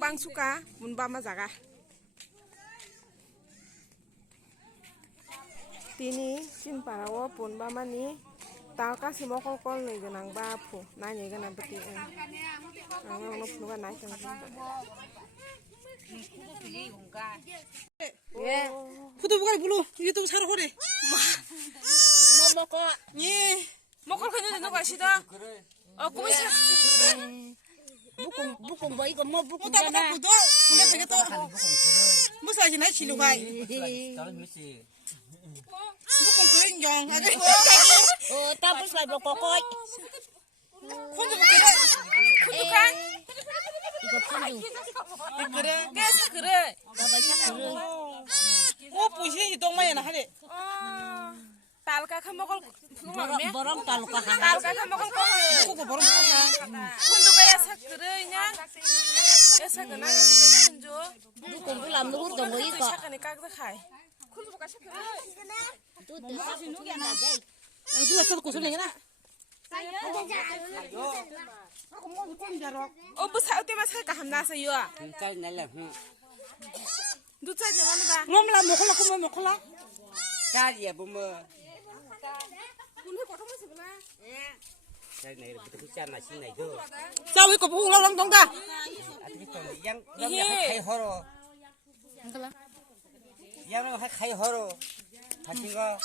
bang suka mun ba ma jaga tini sin parawo pun ba mani tal kasi mokol kol ni ganang ba pu nanya ganang beti ang no pun ga nai tang 예. 후두부가 불러. 유튜브 사러 오래. 뭐 먹고 예. 먹을 거는 누가 시다 꼬미 사 묶고 뭐 이거 뭐 묶고 잖아. 묶고 근데 되게 또 무사지 나 실루가. 묶고 그런 경. tapos may bokokoy. 혼자 묶고 누가 Ikaw pundu. 그래 깨서 그래 Babay ka kuru. 보시니 똥마야나 하래. talka ka 먹을 Borong talo ka hana. talka ka 먹을 거 그거 뭐라 그러냐. kunduga yasa 그러냐 yasa 그나 yasa kundu Dukong bulam luhur dong ko iko. sakani kagda khai kunduga 사 그래 Tutu sa nugi na jay. 누가 써도 고소리냐? busa uti mas ka hamna sa yo Tay nala hu. du cha je man ba 몸라 먹을라 그만 먹을라. Kaya bumo. kun ko to mas bla Tay này betul betul masih này tu. 자, 왜 거 보고 올라온 건가? Ati tu yang hai horo. Yang hai horo. Hati ko.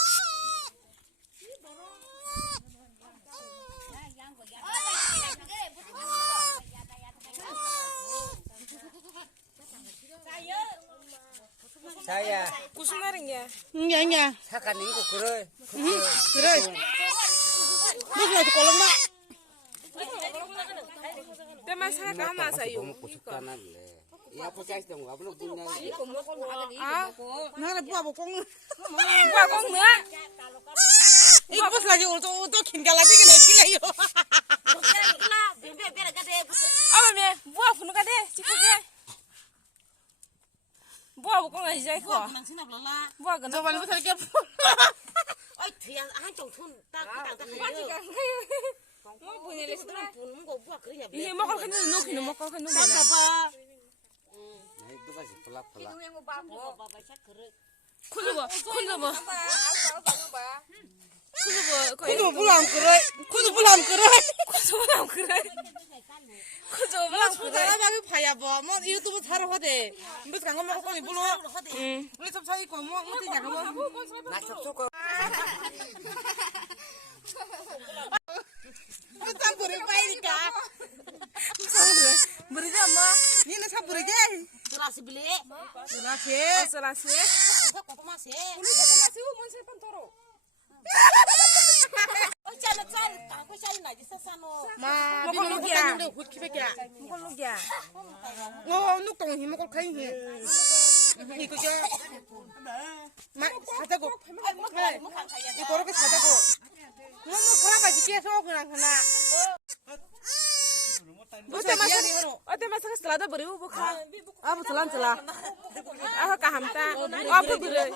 Saya 무슨 말이냐 야. sakan ini kure. 그래. 무슨 어디 꼴랑마? 때만 사가 하나 사요 Kusukanan le. Ya apa sih dong? Apa lu punya? 아 나를 부하고 공. 뭐야 공 nữa 이거 무슨 아직 오늘 또 긴갈라지게 내킬래요. 어머니 뭐야 부는 가대 지켜게 뭐야 못 건가 이제 그거 뭐야 그나 저번에 무슨 이렇게 Ôi thì anh chồng thun ta ta 뭐 보내래 buồn ngủ buộc cứ nhập. 이게 먹을 거는 놓기는 먹을 거는 잡아. Nah itu masih pelak-pelak. Babay ka kuru. 콘도 구두 불안 그래. 구두 불안 그래. 콘도 그래 소 사람이 봐야 뭐 유튜브 사러 하대. 무슨 강가 먹고 거기 불러. 응. 우리 집 사이 거 뭐 어디 자가 뭐. Nah sok-sok. 무슨 불을 빠이니까. 버리지 엄마 니는 사 부르게. Terasi beli. 이렇게. 어서라시 Sa ko masih. Oh jangan cari, aku cari lagi sesano. 마. 먹을 먹을 룩이야. 거 고치백이야. 먹을록이야 눅동 힘 먹을 거이. 이거 저. 마 사자고. 이거 이렇게 사자고. 너무 가라가지 계속 그냥 하나. 어때 마사가 살아다 버리고 보카 아부 살란살라 아하 까함다 아부 버려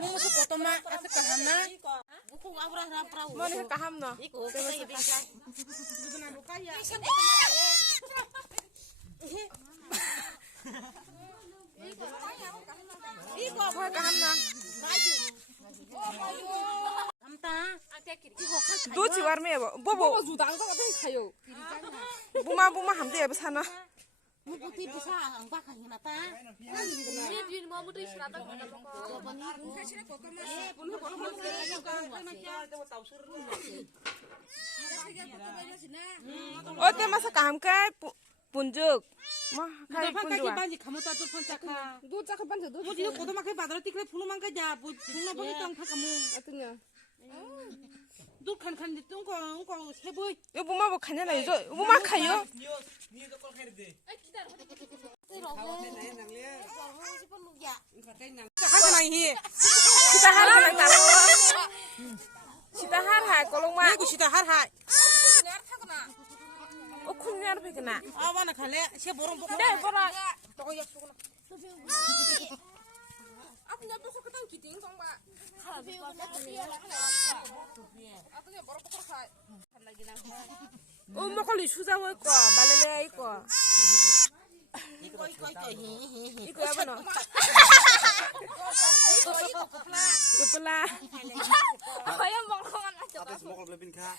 무슨 고토마 아스까 하나. Buku abrah rapra. 뭐니 까함노 Iko kaya bisa. 뭐 까함나 Amta. 너 지와르메 보보 부마 함대 여보 사나 Buku ti bisa ang baka hinata. 어때 마사 까함까 분죽 뭐 카이 분죽아 반지 가무다 또 판짝하. 너 짝한 반지 너. 뭐 지금 고도마케 바다로 티크레 푸노만 가자. 뭐 중나 보기 땅 타가무. 어떠냐? 너 칸칸 똥거 세보이. 이거 부마 뭐 가냐나 이거 부마 카요 하잖아 이. kita har taro kita har kolong ma 이거 시다 하하. kunyar pekena 아 와나 갈래. 세 보름 보고. deh pora 저거 약속나. aku nyatu kok ketang kiting tong ba aku nya borok kok 먹을리 수자고 있고 말레레 있고 이거 히히히. 이거 야보노 그플라 Kaya bangkongan aja. Atas semua kalau lebih kah?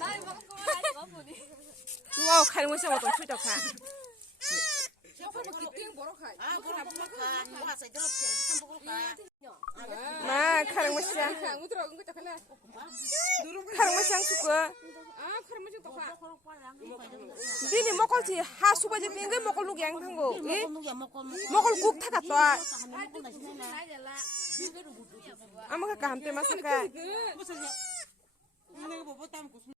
Dai bangkongan aja kau pun. 와 칼 모시 어떤 추적하 아, 그럼 가. 뭐가 서 들어. 참 먹을 까. 마 칼 모시야 칼 모시양 추고 니니 먹을지 하수바지 빙게 먹을 누구 양탄고 먹을 국 타갔다 아마 가까 한때 마사카 무슨 내가 뭐 못하면